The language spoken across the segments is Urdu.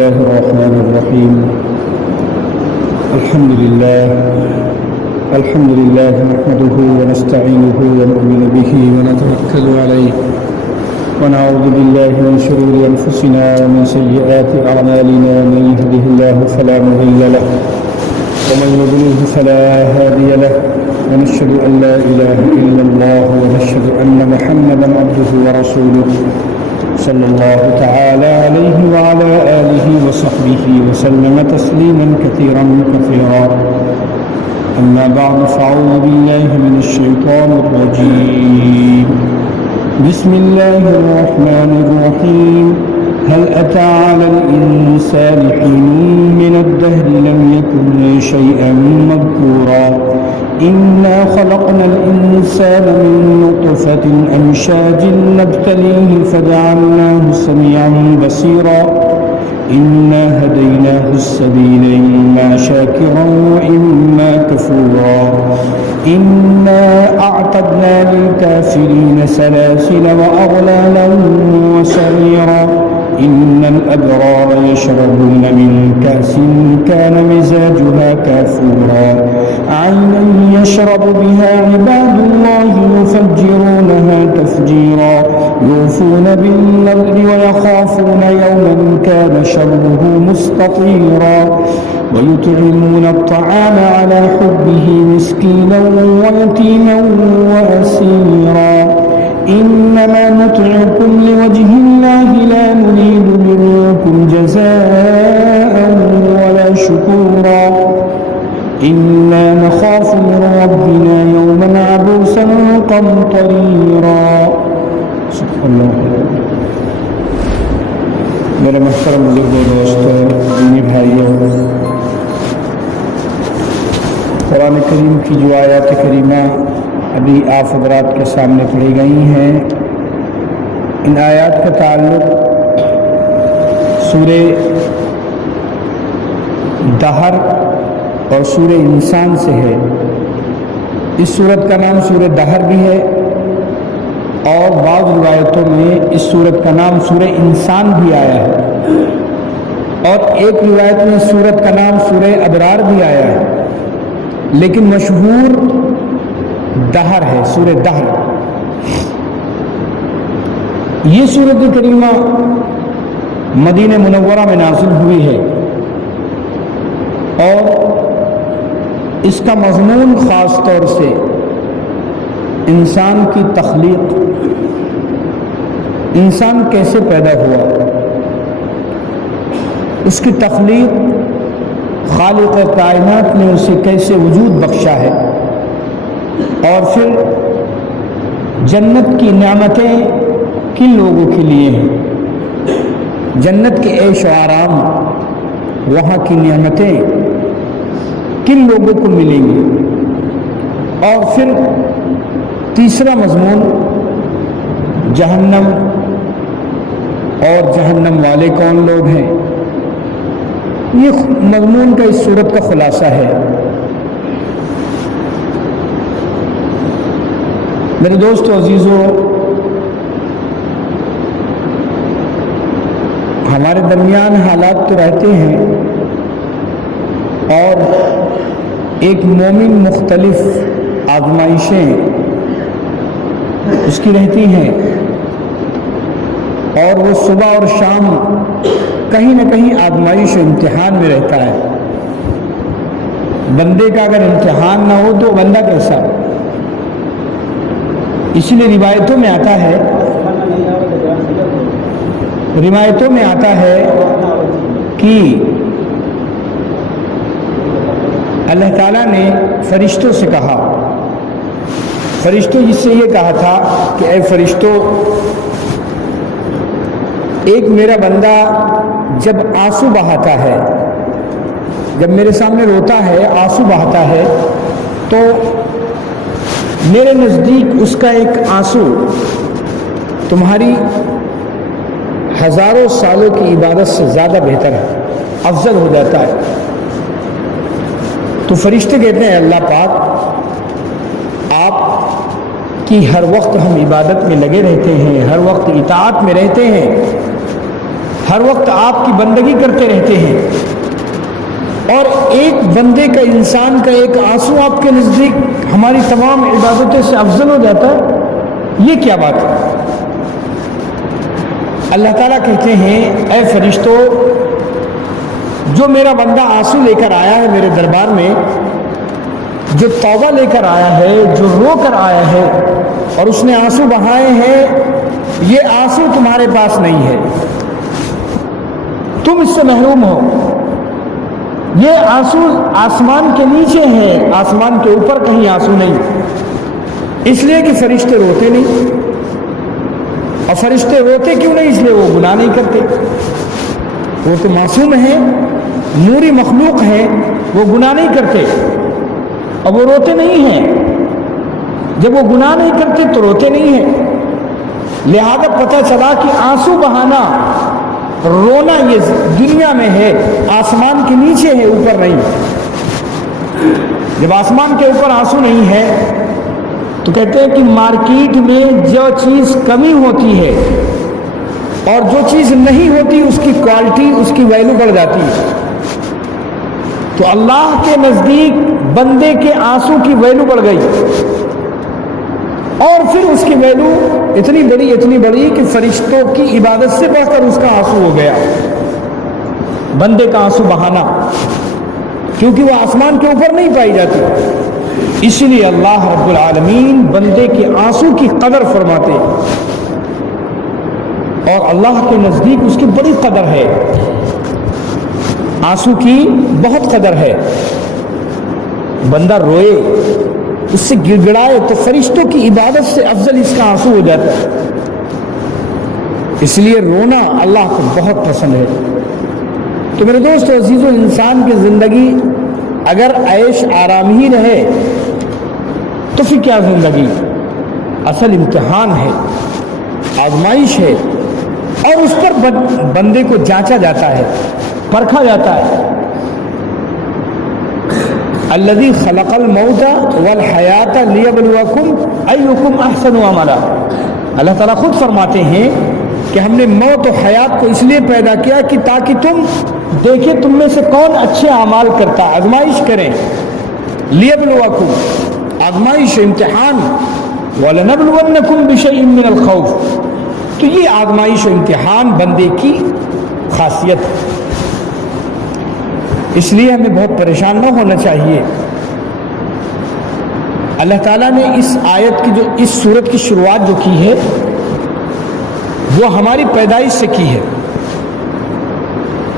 الله الرحمن الرحيم. الحمد لله نحمده ونستعينه ونؤمن به ونتوكل عليه ونعوذ بالله من شرور أنفسنا ومن سيئات أعمالنا. من يهده الله فلا مضل له ومن يضلل فلا هادي له، ونشهد أن لا إله إلا الله ونشهد أن محمدا عبده ورسوله صلى الله تعالى عليه وعلى آله وصحبه وسلم تسليما كثيرا كثيرا. أما بعد فأعوذ بالله من الشيطان الرجيم. بسم الله الرحمن الرحيم. هل أتى على الإنسان حين من الدهر لم يكن شيئا مذكورا. إنا خلقنا الإنسان من نطفة أمشاج نبتليه فجعلناه سميعا بصيرا. إنا هديناه السبيل إما شاكرا وإما كفورا. إنا أعتدنا للكافرين سلاسل وأغلالا وسعيرا. إن الأبرار يشربون من كأس كان مزاجها كافورا. عينا يشرب بها عباد الله يفجرونها تفجيرا. يوفون بالنذر ويخافون يوما كان شره مستطيرا. ويطعمون الطعام على حبه مسكينا ويتيما وأسيرا. إنما نطعمكم لوجه الله لا نريد منكم جزاء ولا شكورا. إنا نخاف من ربنا يوما عبوسا قمطريرا. سبحان الله. میرے محترم بزرگوں، دوستوں، دینی بھائیوں، قرآن کریم کی جو آیات کریمہ ابھی آپ حضرات کے سامنے پڑھی گئی ہیں، ان آیات کا تعلق سورہ دہر اور سورہ انسان سے ہے۔ اس سورت کا نام سورہ دہر بھی ہے، اور بعض روایتوں میں اس سورت کا نام سورہ انسان بھی آیا ہے، اور ایک روایت میں اس سورت کا نام سورہ ابرار بھی آیا ہے، لیکن مشہور دہر ہے، سورہ دہر۔ یہ سورت کریمہ مدینہ منورہ میں نازل ہوئی ہے، اور اس کا مضمون خاص طور سے انسان کی تخلیق، انسان کیسے پیدا ہوا، اس کی تخلیق، خالق کائنات نے اسے کیسے وجود بخشا ہے، اور پھر جنت کی نعمتیں کن لوگوں کے لیے ہیں، جنت کے عیش و آرام، وہاں کی نعمتیں کن لوگوں کو ملیں گی، اور پھر تیسرا مضمون جہنم اور جہنم والے کون لوگ ہیں۔ یہ مضمون کا اس سورت کا خلاصہ ہے۔ میرے دوستو عزیزو، ہمارے درمیان حالات تو رہتے ہیں، اور ایک مومن مختلف آزمائشیں اس کی رہتی ہیں، اور وہ صبح اور شام کہیں نہ کہیں آزمائش و امتحان میں رہتا ہے۔ بندے کا اگر امتحان نہ ہو تو بندہ کیسا؟ اسی لیے روایتوں میں آتا ہے کہ اللہ تعالیٰ نے فرشتوں سے کہا، فرشتوں جس سے یہ کہا تھا کہ اے فرشتوں، ایک میرا بندہ جب آنسو بہاتا ہے، جب میرے سامنے روتا ہے، آنسو بہاتا ہے، تو میرے نزدیک اس کا ایک آنسو تمہاری ہزاروں سالوں کی عبادت سے زیادہ بہتر ہے، افضل ہو جاتا ہے۔ تو فرشتے کہتے ہیں اللہ پاک، آپ کی ہر وقت ہم عبادت میں لگے رہتے ہیں، ہر وقت اطاعت میں رہتے ہیں، ہر وقت آپ کی بندگی کرتے رہتے ہیں، اور ایک بندے کا، انسان کا ایک آنسو آپ کے نزدیک ہماری تمام عبادتوں سے افضل ہو جاتا ہے، یہ کیا بات ہے؟ اللہ تعالیٰ کہتے ہیں اے فرشتوں، جو میرا بندہ آنسو لے کر آیا ہے میرے دربار میں، جو توبہ لے کر آیا ہے، جو رو کر آیا ہے اور اس نے آنسو بہائے ہیں، یہ آنسو تمہارے پاس نہیں ہے، تم اس سے محروم ہو۔ یہ آنسو آسمان کے نیچے ہے، آسمان کے اوپر کہیں آنسو نہیں، اس لیے کہ فرشتے روتے نہیں، اور فرشتے روتے کیوں نہیں؟ اس لیے وہ گناہ نہیں کرتے، وہ تو معصوم ہیں، نوری مخلوق ہیں، وہ گناہ نہیں کرتے اور وہ روتے نہیں ہیں۔ جب وہ گناہ نہیں کرتے تو روتے نہیں ہیں، لہذا پتہ چلا کہ آنسو بہانا، رونا یہ دنیا میں ہے، آسمان کے نیچے ہے، اوپر نہیں۔ جب آسمان کے اوپر آنسو نہیں ہے تو کہتے ہیں کہ مارکیٹ میں جو چیز کمی ہوتی ہے اور جو چیز نہیں ہوتی اس کی کوالٹی، اس کی ویلیو بڑھ جاتی ہے۔ تو اللہ کے نزدیک بندے کے آنسو کی ویلیو بڑھ گئی، اور پھر اس کی ویلیو اتنی بڑی کہ فرشتوں کی عبادت سے بڑھ کر اس کا آنسو ہو گیا، بندے کا آنسو بہانا، کیونکہ وہ آسمان کے اوپر نہیں پائی جاتی۔ اسی لیے اللہ رب العالمین بندے کے آنسو کی قدر فرماتے ہیں، اور اللہ کے نزدیک اس کی بڑی قدر ہے، آنسو کی بہت قدر ہے۔ بندہ روئے، اس سے گڑ گڑائے تو فرشتوں کی عبادت سے افضل اس کا آنسو ہو جاتا ہے۔ اس لیے رونا اللہ کو بہت پسند ہے۔ تو میرے دوستو عزیزو، انسان کی زندگی اگر عیش آرام ہی رہے تو پھر کیا زندگی؟ اصل امتحان ہے، آزمائش ہے، اور اس پر بندے کو جانچا جاتا ہے، پرکھا جاتا ہے۔ الذی خلق الموت والحیات لیبلوکم ایکم احسن عملا۔ اللہ تعالیٰ خود فرماتے ہیں کہ ہم نے موت و حیات کو اس لیے پیدا کیا کہ تاکہ تم دیکھیں تم میں سے کون اچھے اعمال کرتا، آزمائش کریں۔ لیبلوکم، آزمائش، امتحان۔ وَلَنَبْلُوَنَّكُمْ بِشَيْءٍ مِّنَ الْخَوْفِ، تو یہ آزمائش و امتحان بندے کی خاصیت ہے۔ اس لیے ہمیں بہت پریشان نہ ہونا چاہیے۔ اللہ تعالیٰ نے اس آیت کی، جو اس سورت کی شروعات جو کی ہے، وہ ہماری پیدائش سے کی ہے،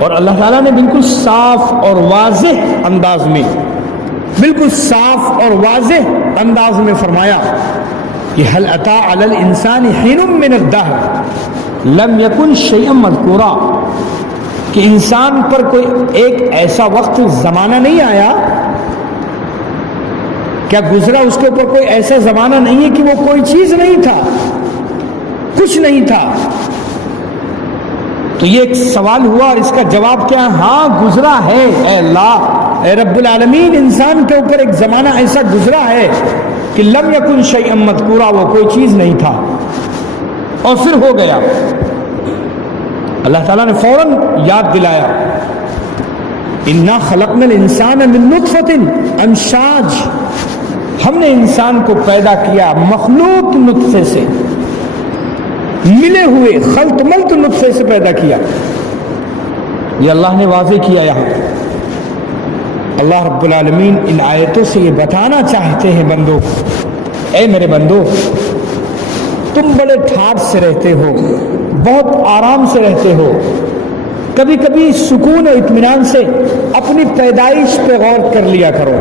اور اللہ تعالیٰ نے بالکل صاف اور واضح انداز میں، بالکل صاف اور واضح انداز میں فرمایا کہ هل اتى على الانسان حين من الدهر لم يكن شيئا مذكورا، کہ انسان پر کوئی ایک ایسا وقت، زمانہ نہیں آیا، کیا گزرا اس کے اوپر کوئی ایسا زمانہ نہیں ہے کہ وہ کوئی چیز نہیں تھا، کچھ نہیں تھا؟ تو یہ ایک سوال ہوا، اور اس کا جواب کیا؟ ہاں گزرا ہے، اے اللہ، اے رب العالمین، انسان کے اوپر ایک زمانہ ایسا گزرا ہے کہ لم یکن شیئا مذکورا، وہ کوئی چیز نہیں تھا اور پھر ہو گیا۔ اللہ تعالیٰ نے فوراً یاد دلایا، انا خلقنا الانسان من نطفۃ امشاج، ہم نے انسان کو پیدا کیا مخلوق نطفے سے، ملے ہوئے خلط ملط نطفے سے پیدا کیا۔ یہ اللہ نے واضح کیا یہاں۔ اللہ رب العالمین ان آیتوں سے یہ بتانا چاہتے ہیں بندوں، اے میرے بندو، تم بڑے ٹھاٹ سے رہتے ہو، بہت آرام سے رہتے ہو، کبھی کبھی سکون و اطمینان سے اپنی پیدائش پہ غور کر لیا کرو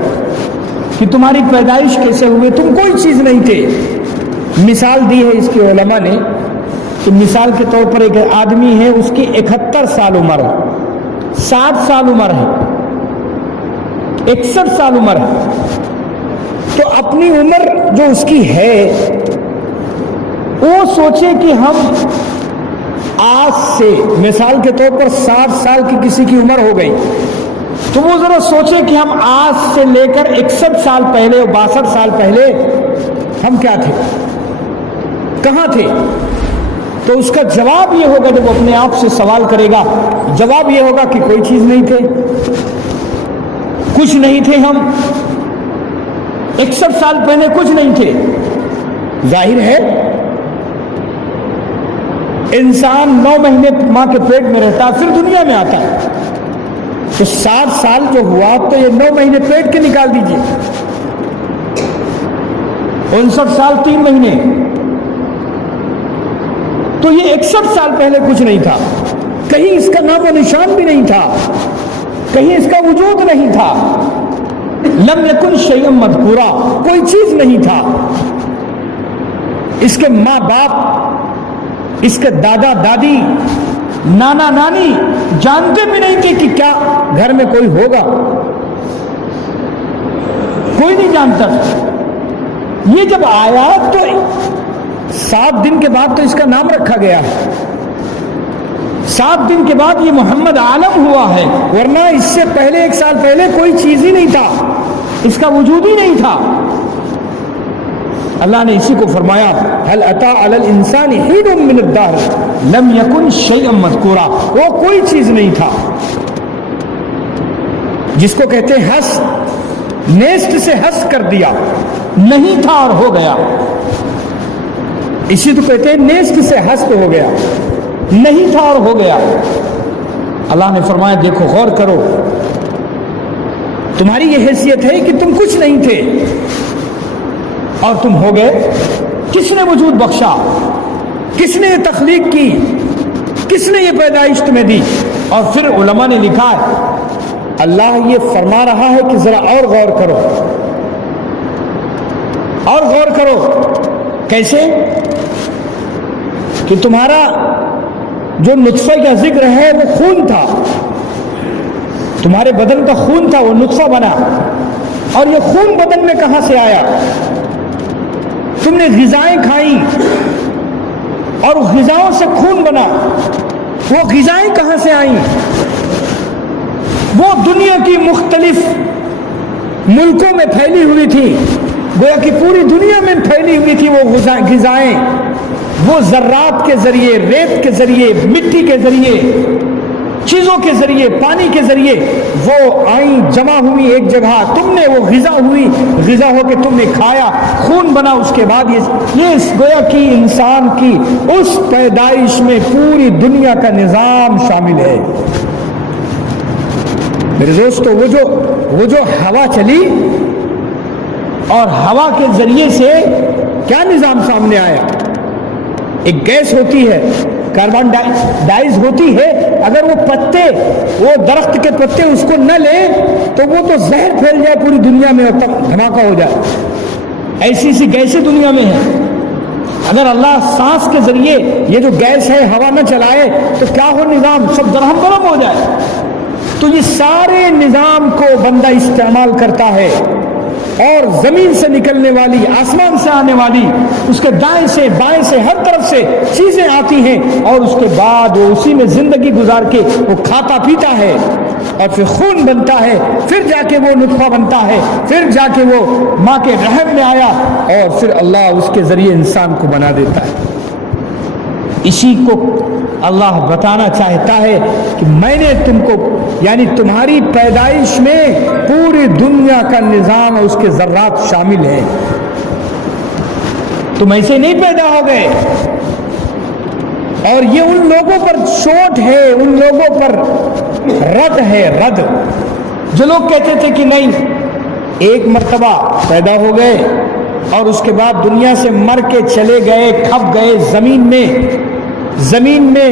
کہ تمہاری پیدائش کیسے ہوئے، تم کوئی چیز نہیں تھے۔ مثال دی ہے اس کے علماء نے کہ مثال کے طور پر ایک آدمی ہے، اس کی 71 سال عمر ہے، 60 سال عمر ہے، 61 سال عمر ہے، تو اپنی عمر جو اس کی ہے وہ سوچے کہ ہم آج سے، مثال کے طور پر 60 سال کی کسی کی عمر ہو گئی، تو وہ ذرا سوچے کہ ہم آج سے لے کر 61 سال پہلے اور 62 سال پہلے ہم کیا تھے، کہاں تھے؟ تو اس کا جواب یہ ہوگا جب وہ اپنے آپ سے سوال کرے گا، جواب یہ ہوگا کہ کوئی چیز نہیں تھے، کچھ نہیں تھے ہم 61 سال پہلے کچھ نہیں تھے۔ ظاہر ہے انسان 9 مہینے ماں کے پیٹ میں رہتا پھر دنیا میں آتا ہے، تو 60 سال جو ہوا تو یہ 9 مہینے پیٹ کے نکال دیجئے، 59 سال 3 مہینے، تو یہ 61 سال پہلے کچھ نہیں تھا، کہیں اس کا نام و نشان بھی نہیں تھا، کہیں اس کا وجود نہیں تھا۔ لم یکن شیئا مذکورا، کوئی چیز نہیں تھا۔ اس کے ماں باپ، اس کے دادا دادی، نانا نانی جانتے بھی نہیں تھے کہ کیا گھر میں کوئی ہوگا، کوئی نہیں جانتا تھا۔ یہ جب آیا تو 7 دن کے بعد تو اس کا نام رکھا گیا ہے، 7 دن کے بعد یہ محمد عالم ہوا ہے، ورنہ اس سے پہلے 1 سال پہلے کوئی چیز ہی نہیں تھا، اس کا وجود ہی نہیں تھا۔ اللہ نے اسی کو فرمایا هل اتى على الانسان حين من الدهر لم يكن شيئا مذكورا، وہ کوئی چیز نہیں تھا، جس کو کہتے ہیں ہس، نیست سے ہس کر دیا، نہیں تھا اور ہو گیا، اسی تو کہتے ہیں نیست سے ہست ہو گیا، نہیں تھا اور ہو گیا۔ اللہ نے فرمایا دیکھو غور کرو، تمہاری یہ حیثیت ہے کہ تم کچھ نہیں تھے اور تم ہو گئے۔ کس نے وجود بخشا، کس نے یہ تخلیق کی، کس نے یہ پیدائش تمہیں دی؟ اور پھر علماء نے لکھا ہے اللہ یہ فرما رہا ہے کہ ذرا اور غور کرو، اور غور کرو۔ کیسے؟ کہ تمہارا جو نطفہ کا ذکر ہے وہ خون تھا، تمہارے بدن کا خون تھا، وہ نطفہ بنا، اور یہ خون بدن میں کہاں سے آیا؟ تم نے غذائیں کھائیں اور غذاؤں سے خون بنا، وہ غذائیں کہاں سے آئیں؟ وہ دنیا کی مختلف ملکوں میں پھیلی ہوئی تھی، گویا کہ پوری دنیا میں پھیلی ہوئی تھی وہ غذائیں، وہ ذرات کے ذریعے، ریت کے ذریعے، مٹی کے ذریعے، چیزوں کے ذریعے، پانی کے ذریعے وہ آئیں، جمع ہوئی ایک جگہ، تم نے وہ غذا ہوئی، غذا ہو کے تم نے کھایا، خون بنا، اس کے بعد یہ گویا کہ انسان کی اس پیدائش میں پوری دنیا کا نظام شامل ہے۔ میرے دوستو وہ جو ہوا چلی اور ہوا کے ذریعے سے کیا نظام سامنے آیا؟ ایک گیس ہوتی ہے، کاربن ڈائز ہوتی ہے، اگر وہ پتے، وہ درخت کے پتے اس کو نہ لیں تو وہ تو زہر پھیل جائے پوری دنیا میں اور تب دھماکہ ہو جائے۔ ایسی سی گیسیں دنیا میں ہیں، اگر اللہ سانس کے ذریعے یہ جو گیس ہے ہوا نہ چلائے تو کیا ہو نظام، سب درہم برہم ہو جائے۔ تو یہ سارے نظام کو بندہ استعمال کرتا ہے، اور زمین سے نکلنے والی، آسمان سے آنے والی، اس کے دائیں سے بائیں سے ہر طرف سے چیزیں آتی ہیں، اور اس کے بعد وہ اسی میں زندگی گزار کے وہ کھاتا پیتا ہے، اور پھر خون بنتا ہے، پھر جا کے وہ نطفہ بنتا ہے، پھر جا کے وہ ماں کے رحم میں آیا، اور پھر اللہ اس کے ذریعے انسان کو بنا دیتا ہے۔ اسی کو اللہ بتانا چاہتا ہے کہ میں نے تم کو، یعنی تمہاری پیدائش میں پوری دنیا کا نظام اور اس کے ذرات شامل ہیں، تم ایسے نہیں پیدا ہو گئے۔ اور یہ ان لوگوں پر چوٹ ہے، ان لوگوں پر رد ہے، رد، جو لوگ کہتے تھے کہ نہیں ایک مرتبہ پیدا ہو گئے اور اس کے بعد دنیا سے مر کے چلے گئے، کھپ گئے زمین میں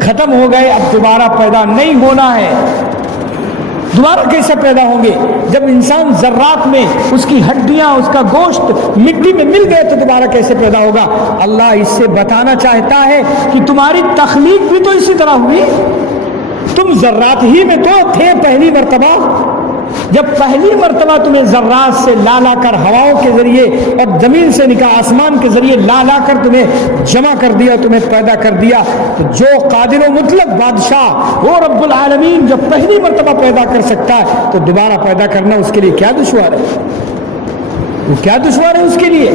ختم ہو گئے، اب دوبارہ پیدا نہیں ہونا ہے۔ دوبارہ کیسے پیدا ہوں گے؟ جب انسان ذرات میں، اس کی ہڈیاں، اس کا گوشت مٹی میں مل گئے تو دوبارہ کیسے پیدا ہوگا؟ اللہ اس سے بتانا چاہتا ہے کہ تمہاری تخلیق بھی تو اسی طرح ہوئی، تم ذرات ہی میں تو تھے پہلی مرتبہ۔ جب پہلی مرتبہ تمہیں ذرات سے لا لا کر، ہواؤں کے ذریعے اور زمین سے نکال، آسمان کے ذریعے لا لا کر تمہیں جمع کر دیا، تمہیں پیدا کر دیا، تو جو قادر و مطلق بادشاہ وہ رب العالمین جب پہلی مرتبہ پیدا کر سکتا ہے تو دوبارہ پیدا کرنا اس کے لیے کیا دشوار ہے؟ وہ کیا دشوار ہے اس کے لیے؟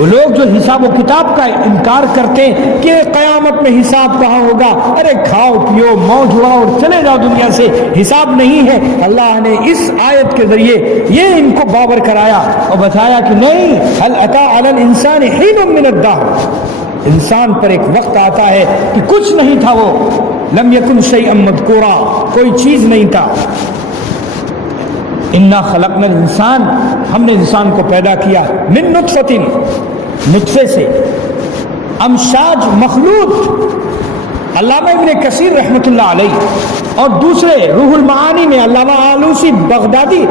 وہ لوگ جو حساب و کتاب کا انکار کرتے ہیں کہ قیامت میں حساب کہاں ہوگا، ارے کھاؤ پیو موج اڑاؤ اور چلے جاؤ دنیا سے، حساب نہیں ہے، اللہ نے اس آیت کے ذریعے یہ ان کو باور کرایا اور بتایا کہ نہیں، هل اتى على الانسان حين من الدهر، انسان پر ایک وقت آتا ہے کہ کچھ نہیں تھا، وہ لم یکن شیئا مذکورا، کوئی چیز نہیں تھا۔ انا خلقنا الانسان، ہم نے انسان کو پیدا کیا، من نطفۃ، نطفے سے، امشاج مخلوط۔ علامہ ابن کثیر رحمۃ اللہ علیہ اور دوسرے روح المعانی میں علامہ آلوسی بغدادی